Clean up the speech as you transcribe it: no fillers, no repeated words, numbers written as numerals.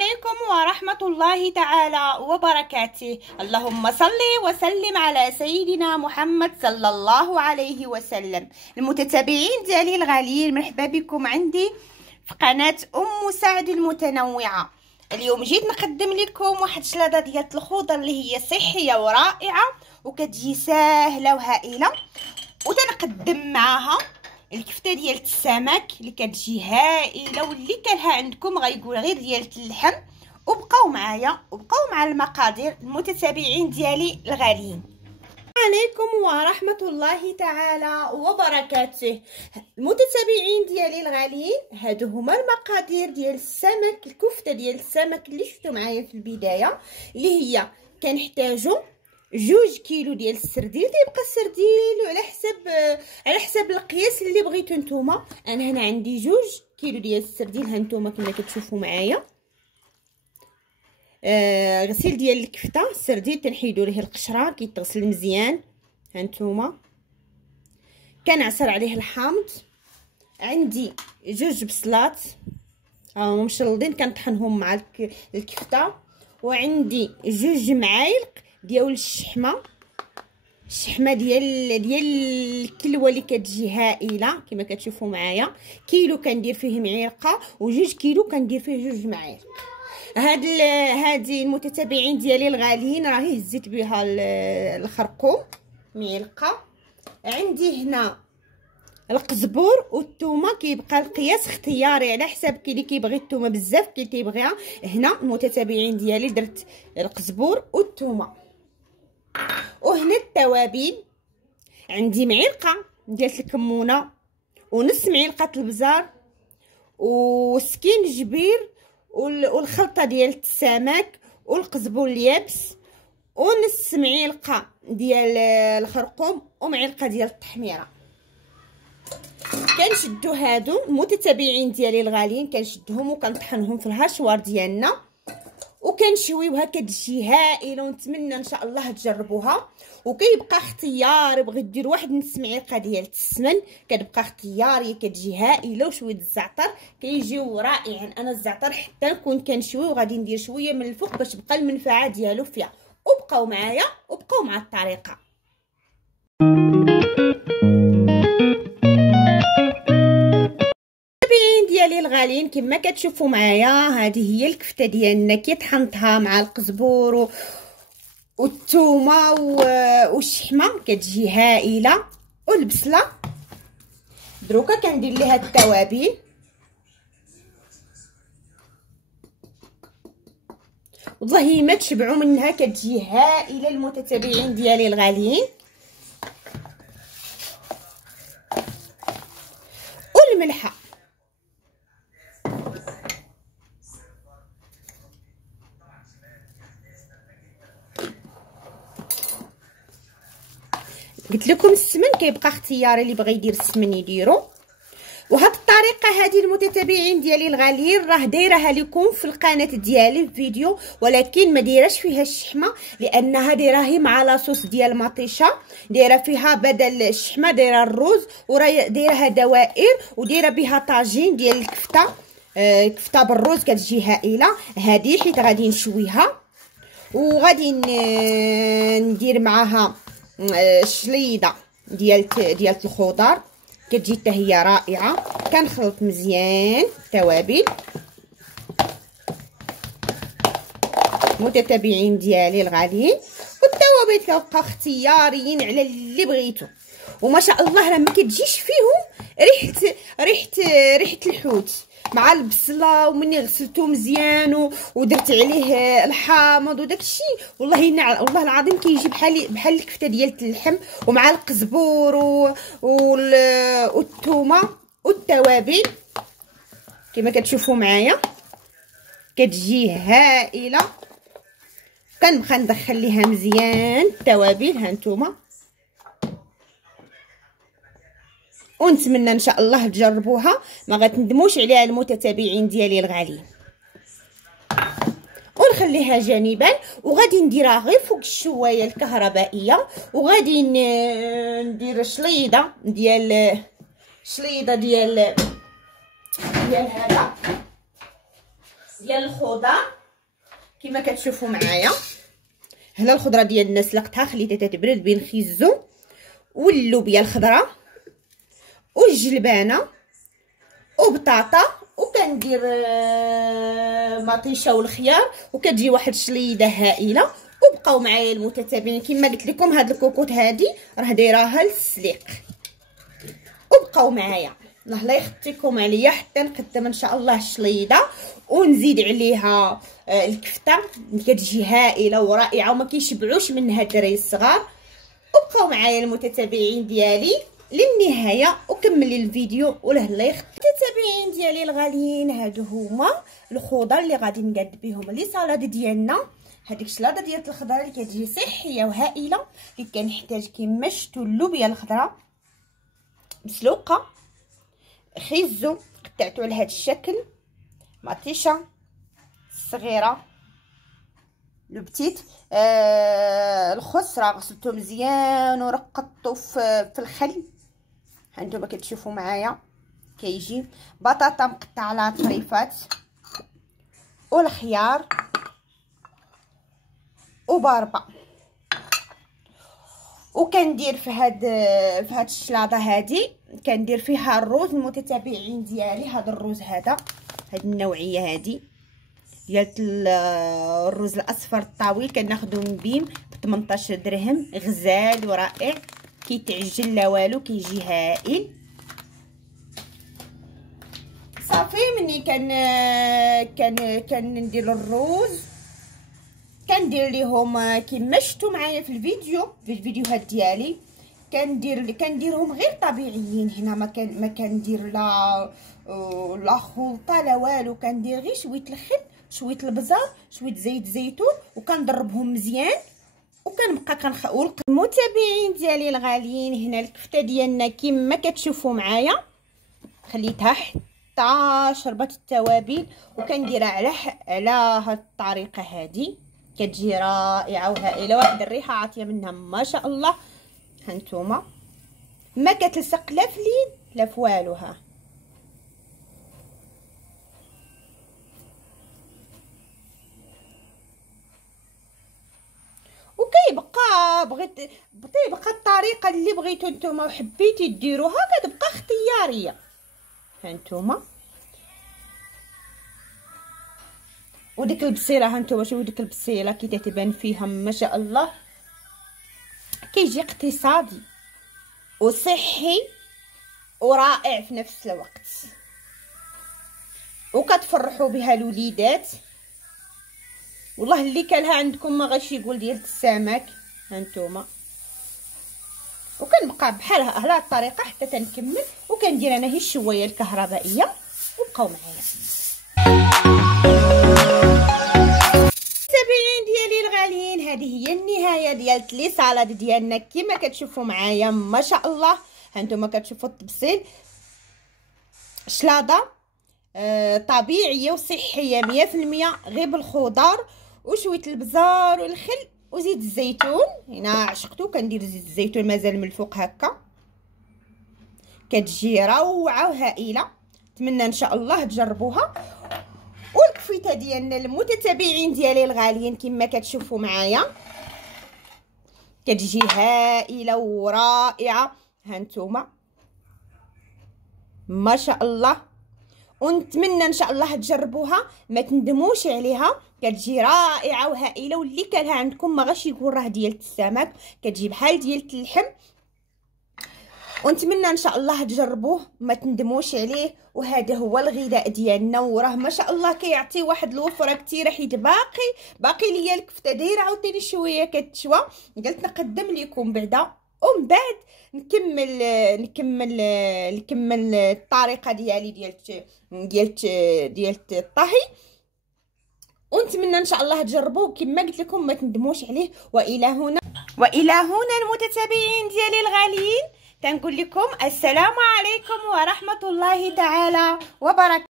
عليكم ورحمة الله تعالى وبركاته. اللهم صل وسلم على سيدنا محمد صلى الله عليه وسلم. المتتابعين ديالي الغاليين، مرحبا بكم عندي في قناة أم سعد المتنوعة. اليوم جيت نقدم لكم واحد الشلاضة ديال الخضر اللي هي صحية ورائعة وكتجي ساهلة وهائلة، وتنقدم معاها الكفته ديال السمك اللي كتجي هائله، واللي كلها عندكم غيقول غير ديال اللحم. وبقاو معايا وبقاو مع المقادير المتتابعين ديالي الغاليين. عليكم ورحمه الله تعالى وبركاته. المتتابعين ديالي الغاليين، هادو هما المقادير ديال السمك، الكفته ديال السمك اللي شفتوا معايا في البدايه، اللي هي كنحتاجو 2 كيلو ديال السردين. تيبقى السردين على حسب القياس اللي بغيتو نتوما. انا هنا عندي 2 كيلو ديال السردين، ها نتوما كما كتشوفوا معايا. غسيل ديال الكفته، السردين تنحيدو ليه القشره، كيتغسل مزيان. ها نتوما كنعصر عليه الحامض. عندي 2 بصلات هاهما مشلضين كنطحنهم مع الكفته. وعندي 2 معالق ديال الشحمه ديال الكلوه اللي كتجي هائله كما كتشوفوا معايا. كيلو كندير فيه معلقه، و2 كيلو كندير فيه 2 معالق. هادي المتتابعين ديالي الغاليين راهي هزيت بها الخرقوم معلقه. عندي هنا القزبور والثومه، كيبقى القياس اختياري على حسب كي اللي كيبغي الثومه بزاف، كي تيبغيها. هنا المتتابعين ديالي درت القزبور والثومه. وهنا التوابل، عندي معلقه ديال الكمونه، ونص معلقه البزار، وسكين جبير، والخلطه ديال السمك، والقزبور اليابس، ونص معلقه ديال الخرقوم، ومعلقه ديال التحميره. كنشدو هادو المتتابعين ديالي الغاليين، كنشدهم وكنطحنهم في الهاشوار ديالنا وكنشويوها. كتجي هائله ونتمنى ان شاء الله تجربوها. وكيبقى اختياري، بغيت دير واحد نص معلقه ديال السمن، كتبقى اختياري، كتجي هائله. وشويه الزعتر كيجيو رائعين. انا الزعتر حتى نكون كنشوي وغادي ندير شويه من الفوق باش تبقى المنفعه ديالو فيها. وبقاو معايا وبقاو مع الطريقه. ديالي الغاليين، كما كتشوفوا معايا هذه هي الكفته ديالنا كي طحنتها مع القزبور والثومه والشحمه، كتجي هائله. والبصله دروكا كندير ليها التوابل. والله ما تشبعوا منها، كتجي هائله المتتابعين ديالي الغاليين. والملحه، قلت لكم السمن كيبقى اختياري، اللي بغى يدير السمن يديرو. وهاد الطريقه هذه المتتابعين ديالي الغاليين راه دايرها لكم في القناه ديالي في فيديو، ولكن ما دايرهاش فيها الشحمه، لانها دايرها مع لاصوص ديال مطيشه، دايره فيها بدل الشحمه دايره الروز، وراه دايرها دوائر، ودايره بها طاجين ديال الكفته. كفته بالروز كتجي هائله. هذه حيت غادي نشويها وغادي ندير معاها شليضه ديال الخضر، كتجي حتى هي رائعه. كنخلط مزيان التوابل. متتابعين ديالي الغاليين، والتوابل كتبقى اختياريين على اللي بغيتو. وما شاء الله راه ما كتجيش فيهم ريحه الحوت مع البصله. ومني غسلته مزيان ودرت عليه الحامض وداك الشيء، والله العظيم كيجي بحال الكفته ديال اللحم، ومع القزبور والثومه والتوابل كما كتشوفوا معايا كتجي هائله. كنبقى ندخل ليها مزيان التوابل. ها نتوما، ونتمنى ان شاء الله تجربوها، ما غتندموش عليها المتتابعين ديالي الغاليين. ونخليها جانبا، وغادي نديرها غير فوق الشوايه الكهربائيه، وغادي ندير شليضه ديال هذا ديال الخضر كما كتشوفوا معايا. هنا الخضره ديالنا سلقتها خليتها تتبرد بين خيزو واللوبيا الخضراء والجلبانه وبطاطا، وكندير مطيشه والخيار، وكتجي واحد الشليده هائله. وبقاو معايا المتتابعين كما قلت لكم هاد الكوكوط هادي راه دايراها للسليق. وبقاو معايا الله يخطيكم عليا حتى نقدم ان شاء الله الشليده ونزيد عليها الكفته، كتجي هائله ورائعه وما كيشبعوش منها الدراري الصغار. وبقاو معايا المتتابعين ديالي للنهايه وكملي الفيديو وله الله يخطيكم. المتتابعين ديالي الغاليين، هادو هما الخضر اللي غادي نقاد بهم لي سالاد ديالنا. هذيك السلاطه ديال الخضر اللي كتجي صحيه وهائله، اللي كنحتاج كيما شفتوا اللوبيا الخضراء مسلوقه، خيزو قطعته على هذا الشكل، مطيشه صغيره لو بتيت، الخس راه غسلته مزيان ورقدته في الخل هانتوما كتشوفوا معايا. كيجي بطاطا مقطعه على طريفات والخيار وباربه. وكندير في هاد الشلاضه هادي كندير فيها الروز المتتابعين ديالي. هذا الروز هاد النوعيه هادي ديال الروز الاصفر الطويل كناخذو من بيم ب 18 درهم، غزال ورائع كيتعجن لا والو، كيجي هائل. صافي مني كندير الروز كندير ليهم كيما شفتوا معايا في الفيديوهات ديالي، كنديرهم غير طبيعيين. هنا ما كندير لا خلطه لا والو، كندير غير شويه الخل، شويه البزار، شويه زيت زيتون، وكنضربهم مزيان وكنبقى المتابعين ديالي الغاليين. هنا الكفته ديالنا كيما كتشوفوا معايا خليتها حتى شربت التوابل، وكنديرها على هاد الطريقه هادي كتجي رائعه وهائله. واحد الريحه عاطيه منها ما شاء الله. هانتوما ما كتلصق لا في اليد لا في والو. ها بغيتي الطريقه اللي بغيتو نتوما وحبيتي ديروها كتبقى اختياريه. هانتوما وديك البصيله، هانتوما شوفوا ديك البصيله كي تتبان فيها ما شاء الله، كيجي اقتصادي وصحي ورائع في نفس الوقت، وكتفرحوا بها الوليدات. والله اللي كلها عندكم ما غاش يقول ديال السمك. هانتوما وكنبقى بحال هاد الطريقه حتى تنكمل، وكندير انا هي الشوايه الكهربائيه. وبقاو معايا المتابعين ديالي الغاليين. هذه هي النهايه ديال لي سالاد ديالنا كما كتشوفوا معايا ما شاء الله. هانتوما كتشوفوا التبصيل، شلاضه طبيعيه وصحيه 100% غير بالخضر وشويه البزار والخل وزيت الزيتون. هنا عشقتو كندير زيت الزيتون مازال من الفوق هكا، كتجي روعه وهائله. نتمنى ان شاء الله تجربوها. والكفته ديالنا المتتابعين ديالي الغاليين كما كتشوفوا معايا كتجي هائله ورائعه. هانتوما ما شاء الله، ونتمنى ان شاء الله تجربوها ما تندموش عليها. كتجي رائعه وهائله، واللي كانها عندكم ما غاش يقول راه ديال السمك، كتجي بحال ديال اللحم. ونتمنى ان شاء الله تجربوه ما تندموش عليه. وهذا هو الغذاء ديالنا، وراه ما شاء الله كيعطي واحد الوفره كثيره، حيت باقي ليا الكفته دايره عاوتاني شويه كتشوى. قلت نقدم لكم بعدا ومن بعد نكمل الطريقه ديالي ديال الطهي. ونتمنى ان شاء الله تجربوه كما قلت لكم ما تندموش عليه. والى هنا المتتابعين ديالي الغاليين، تنقول لكم السلام عليكم ورحمه الله تعالى وبركاته.